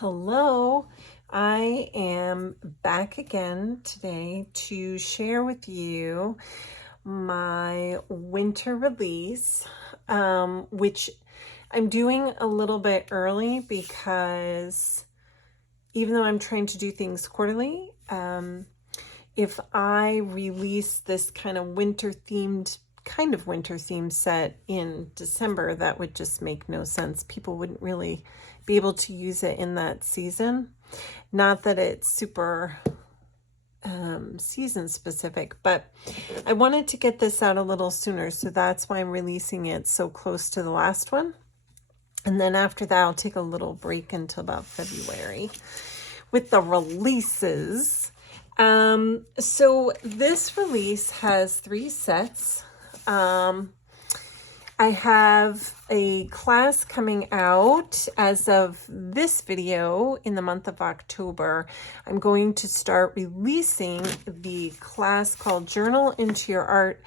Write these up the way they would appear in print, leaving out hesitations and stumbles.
Hello, I am back again today to share with you my winter release, which I'm doing a little bit early because even though I'm trying to do things quarterly, if I release this kind of winter themed set in December, that would just make no sense. People wouldn't really be able to use it in that season. Not that it's super season specific, but I wanted to get this out a little sooner, so that's why I'm releasing it so close to the last one. And then after that, I'll take a little break until about February with the releases. So this release has 3 sets. I have a class coming out as of this video in the month of October. I'm going to start releasing the class called Journal into Your Art.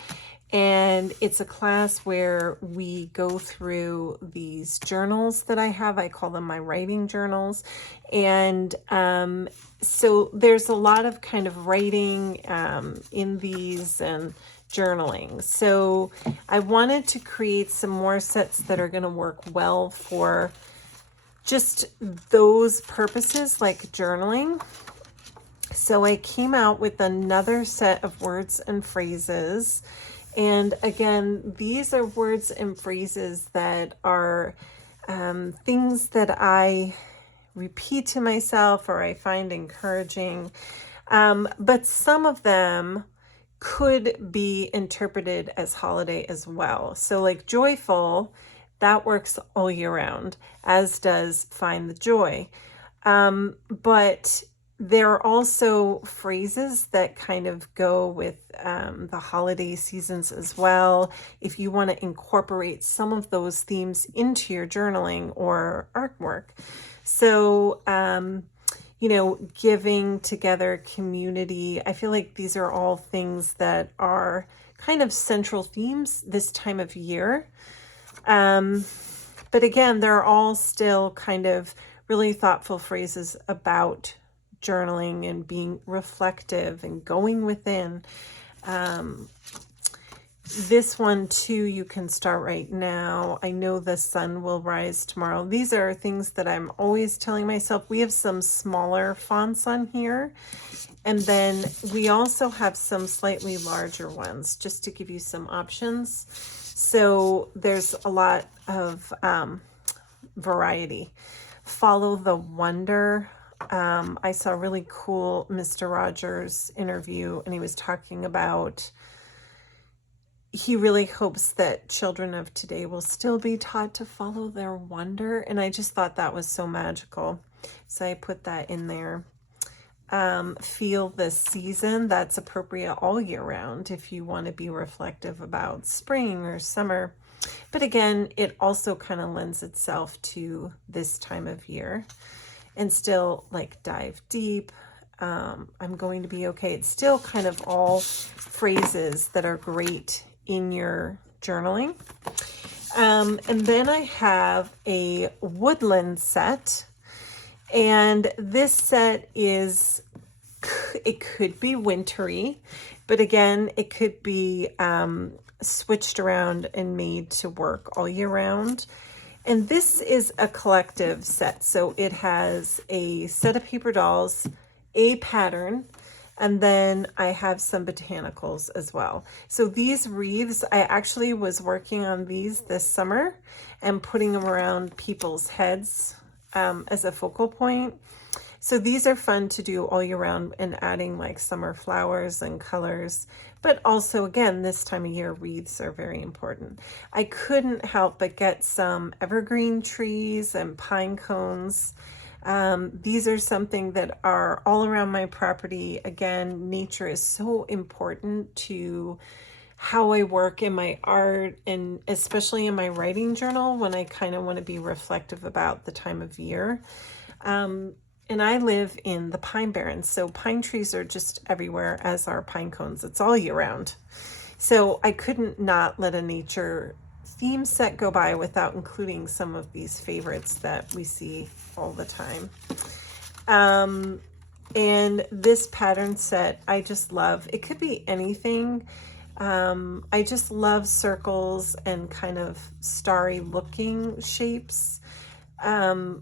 And it's a class where we go through these journals that I have. I call them my writing journals. And so there's a lot of kind of writing in these and journaling. So I wanted to create some more sets that are going to work well for just those purposes, like journaling. So I came out with another set of words and phrases. And again, these are words and phrases that are things that I repeat to myself or I find encouraging. But some of them could be interpreted as holiday as well. So like joyful, that works all year round, as does find the joy. But there are also phrases that kind of go with the holiday seasons as well. If you want to incorporate some of those themes into your journaling or artwork. So, giving together, community. I feel like these are all things that are kind of central themes this time of year. But again, they're all still kind of really thoughtful phrases about journaling and being reflective and going within. This one too, you can start right now. I know the sun will rise tomorrow. These are things that I'm always telling myself. We have some smaller fonts on here. And then we also have some slightly larger ones, just to give you some options. So there's a lot of variety. Follow the wonder. I saw a really cool Mr. Rogers interview, and he was talking about he really hopes that children of today will still be taught to follow their wonder. And I just thought that was so magical. So I put that in there. Feel the season. That's appropriate all year round if you want to be reflective about spring or summer. But again, it also kind of lends itself to this time of year. And still like dive deep. I'm going to be okay. It's still kind of all phrases that are great in your journaling. And then I have a Woodland set. And this set it could be wintry, but again, it could be switched around and made to work all year round. And this is a collective set. So it has a set of paper dolls, a pattern, and then I have some botanicals as well. So these wreaths, I actually was working on these this summer and putting them around people's heads as a focal point. So these are fun to do all year round and adding like summer flowers and colors. But also, again, this time of year, wreaths are very important. I couldn't help but get some evergreen trees and pine cones. These are something that are all around my property. Again, nature is so important to how I work in my art and especially in my writing journal when I kind of want to be reflective about the time of year. And I live in the Pine Barrens, so pine trees are just everywhere, as are pine cones. It's all year round. So I couldn't not let a nature theme set go by without including some of these favorites that we see all the time. And this pattern set, I just love. It could be anything. I just love circles and kind of starry looking shapes.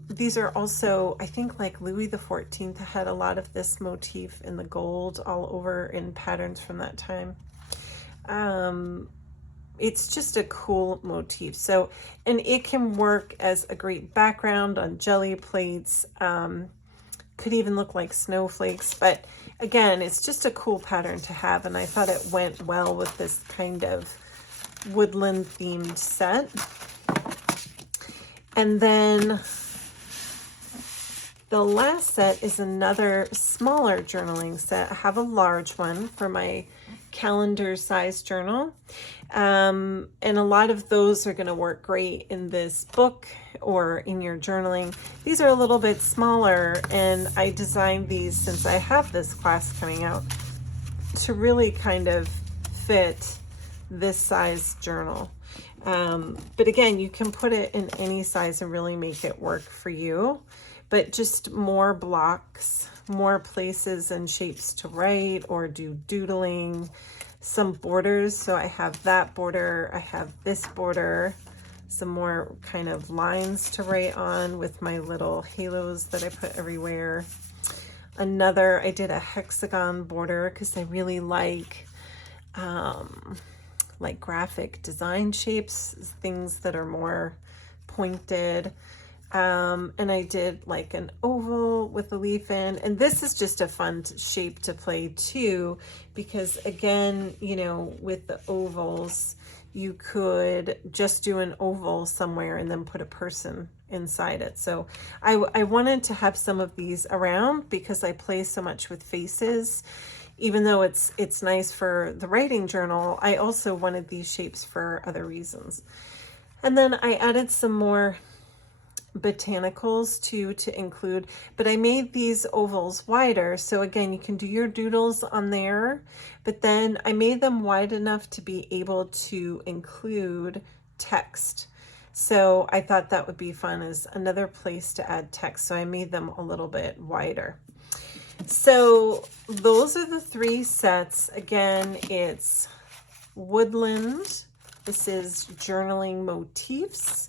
These are also, I think, like Louis XIV had a lot of this motif in the gold all over in patterns from that time. It's just a cool motif. So, and it can work as a great background on jelly plates. Could even look like snowflakes, but again, it's just a cool pattern to have, and I thought it went well with this kind of woodland themed set. And then the last set is another smaller journaling set. I have a large one for my calendar size journal. And a lot of those are going to work great in this book or in your journaling. These are a little bit smaller, and I designed these, since I have this class coming out, to really kind of fit this size journal. But again, you can put it in any size and really make it work for you. But just more blocks, more places and shapes to write or do doodling. Some borders, so I have that border, I have this border, some more kind of lines to write on with my little halos that I put everywhere. Another, I did a hexagon border because I really like graphic design shapes, things that are more pointed. And I did like an oval with a leaf in, and this is just a fun shape to play too, because again, you know, with the ovals, you could just do an oval somewhere and then put a person inside it. So I wanted to have some of these around because I play so much with faces. Even though it's nice for the writing journal, I also wanted these shapes for other reasons. And then I added some more botanicals to include, but I made these ovals wider, so again, you can do your doodles on there, but then I made them wide enough to be able to include text. So I thought that would be fun as another place to add text, so I made them a little bit wider. So those are the three sets. Again, it's Woodland, this is Journaling Motifs,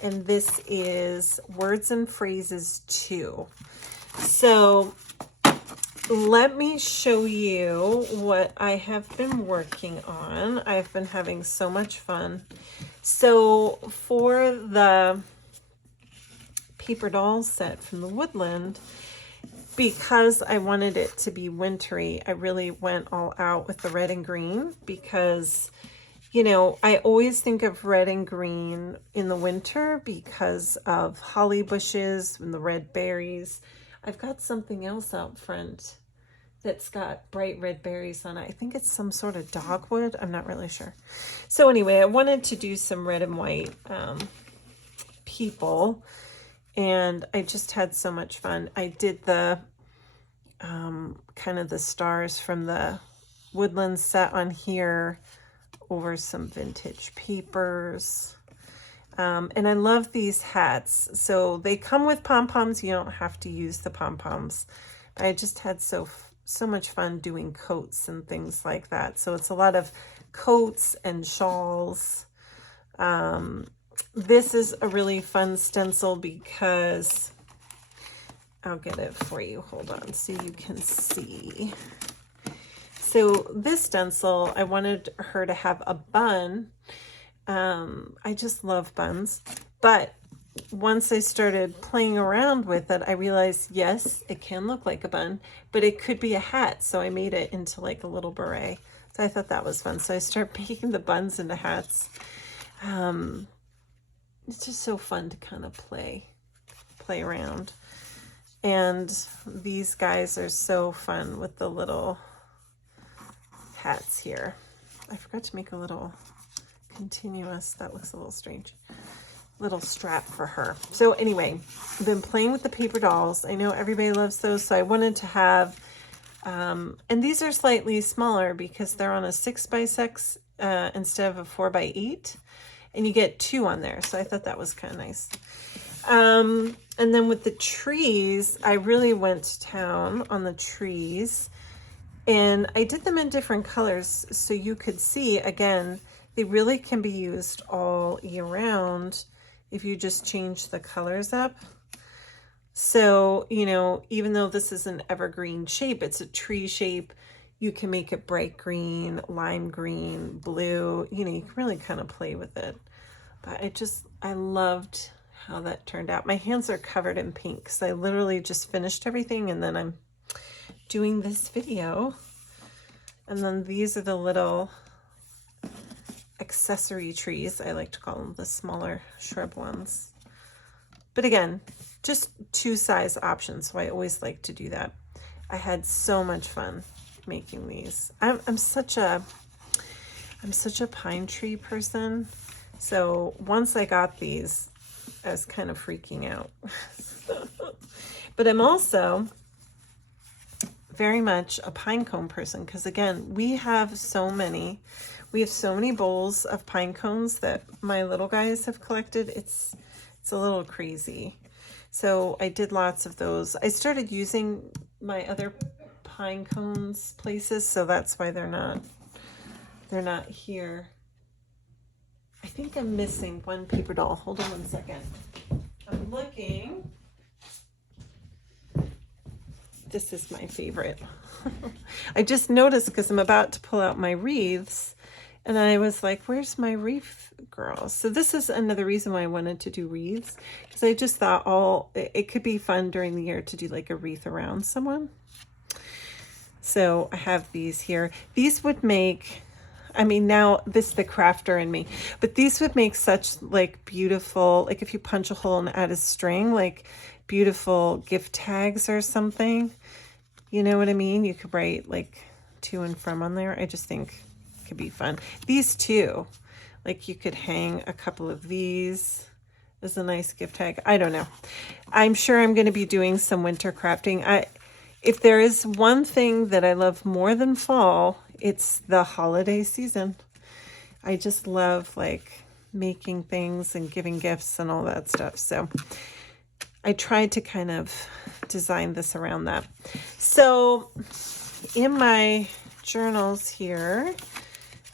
and this is Words and Phrases 2. So let me show you what I have been working on. I've been having so much fun. So for the paper doll set from the Woodland, because I wanted it to be wintry, I really went all out with the red and green because, you know, I always think of red and green in the winter because of holly bushes and the red berries. I've got something else out front that's got bright red berries on it. I think it's some sort of dogwood. I'm not really sure. So anyway, I wanted to do some red and white people, and I just had so much fun. I did the kind of the stars from the Woodland set on here over some vintage papers. And I love these hats. So they come with pom-poms. You don't have to use the pom-poms. I just had so much fun doing coats and things like that. So it's a lot of coats and shawls. This is a really fun stencil because I'll get it for you. Hold on so you can see. So this stencil, I wanted her to have a bun. I just love buns. But once I started playing around with it, I realized, yes, it can look like a bun, but it could be a hat. So I made it into like a little beret. So I thought that was fun. So I started making the buns into hats. It's just so fun to kind of play around. And these guys are so fun with the little hats here. I forgot to make a little continuous, that looks a little strange, little strap for her. So anyway, I've been playing with the paper dolls. I know everybody loves those, so I wanted to have, and these are slightly smaller because they're on a 6x6 instead of a 4x8. and you get 2 on there. So I thought that was kind of nice. And then with the trees, I really went to town on the trees, and I did them in different colors so you could see, again, they really can be used all year round if you just change the colors up. So, you know, even though this is an evergreen shape, it's a tree shape, you can make it bright green, lime green, blue, you know, you can really kind of play with it. But I loved how that turned out. My hands are covered in pink because I literally just finished everything, and then I'm doing this video. And then these are the little accessory trees. I like to call them the smaller shrub ones. But again, just 2 size options. So I always like to do that. I had so much fun making these. I'm such a pine tree person. So once I got these, I was kind of freaking out. But I'm also very much a pine cone person because, again, we have so many bowls of pine cones that my little guys have collected. It's a little crazy. So I did lots of those. I started using my other pine cones places, so that's why they're not here. I think I'm missing one paper doll. Hold on one second. I'm looking. This is my favorite. I just noticed because I'm about to pull out my wreaths, and I was like, where's my wreath, girl? So this is another reason why I wanted to do wreaths, because I just thought it could be fun during the year to do like a wreath around someone. So I have these here. These would make, I mean, now this is the crafter in me, but these would make such like beautiful, like if you punch a hole and add a string, like beautiful gift tags or something. You know what I mean? You could write like to and from on there. I just think it could be fun. These too, like you could hang a couple of these as a nice gift tag. I don't know. I'm sure I'm going to be doing some winter crafting. If there is one thing that I love more than fall, it's the holiday season. I just love like making things and giving gifts and all that stuff. So I tried to kind of design this around that. So in my journals here,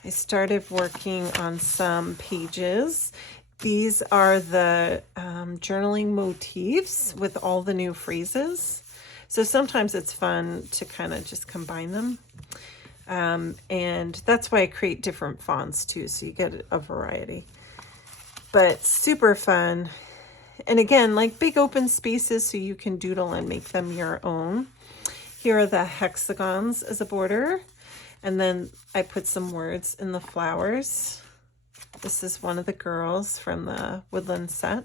I started working on some pages. These are the journaling motifs with all the new phrases. So sometimes it's fun to kind of just combine them. And that's why I create different fonts too, so you get a variety. But super fun. And again, like big open spaces so you can doodle and make them your own. Here are the hexagons as a border. And then I put some words in the flowers. This is one of the girls from the Woodland set.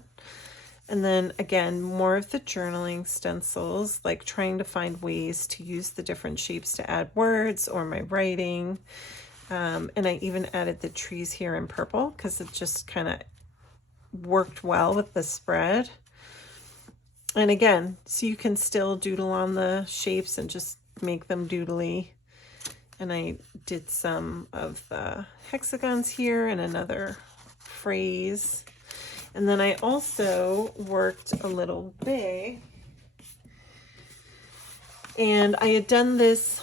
And then again, more of the journaling stencils, like trying to find ways to use the different shapes to add words or my writing. And I even added the trees here in purple because it just kind of worked well with the spread. And again, so you can still doodle on the shapes and just make them doodly. And I did some of the hexagons here and another phrase. And then I also worked a little bit, and I had done this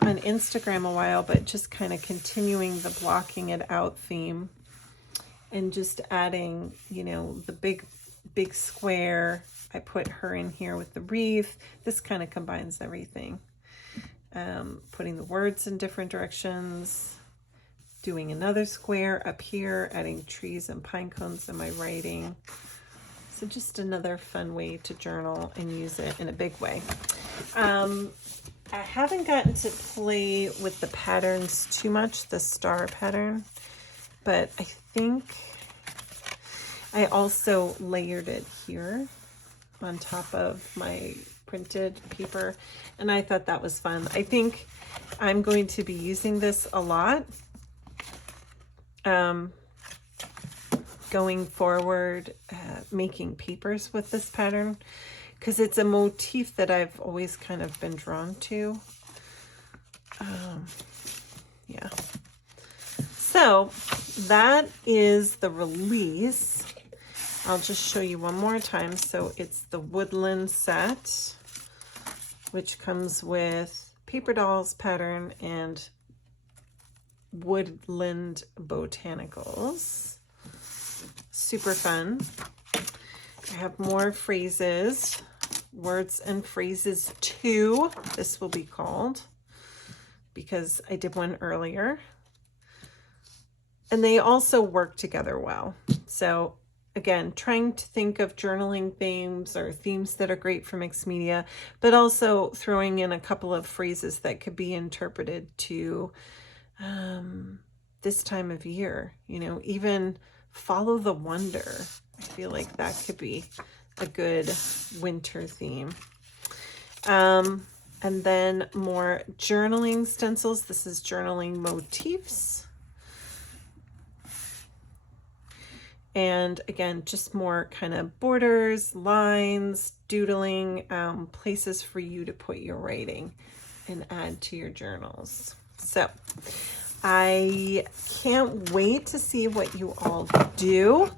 on Instagram a while, but just kind of continuing the blocking it out theme and just adding, you know, the big square. I put her in here with the wreath. This kind of combines everything. Putting the words in different directions. Doing another square up here, adding trees and pine cones in my writing. So just another fun way to journal and use it in a big way. I haven't gotten to play with the patterns too much, the star pattern, but I think I also layered it here on top of my printed paper, and I thought that was fun. I think I'm going to be using this a lot. Going forward, making papers with this pattern, because it's a motif that I've always kind of been drawn to. Yeah. So that is the release. I'll just show you one more time. So it's the Woodland set, which comes with paper dolls pattern and Woodland botanicals. Super fun. I have more phrases, words and phrases 2, this will be called, because I did one earlier. And they also work together well. So again, trying to think of journaling themes or themes that are great for mixed media, but also throwing in a couple of phrases that could be interpreted to this time of year, you know, even follow the wonder. I feel like that could be a good winter theme. And then more journaling stencils. This is journaling motifs. And again, just more kind of borders, lines, doodling, places for you to put your writing and add to your journals. So I can't wait to see what you all do.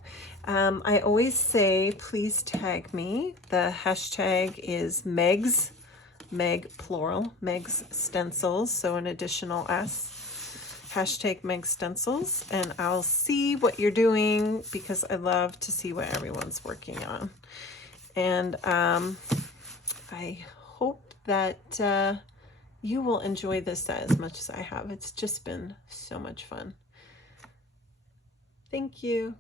I always say, please tag me. The hashtag is Meg's, Meg plural, Meg's Stencils, so an additional S. Hashtag Meg Stencils, and I'll see what you're doing because I love to see what everyone's working on. And I hope that you will enjoy this set as much as I have. It's just been so much fun. Thank you.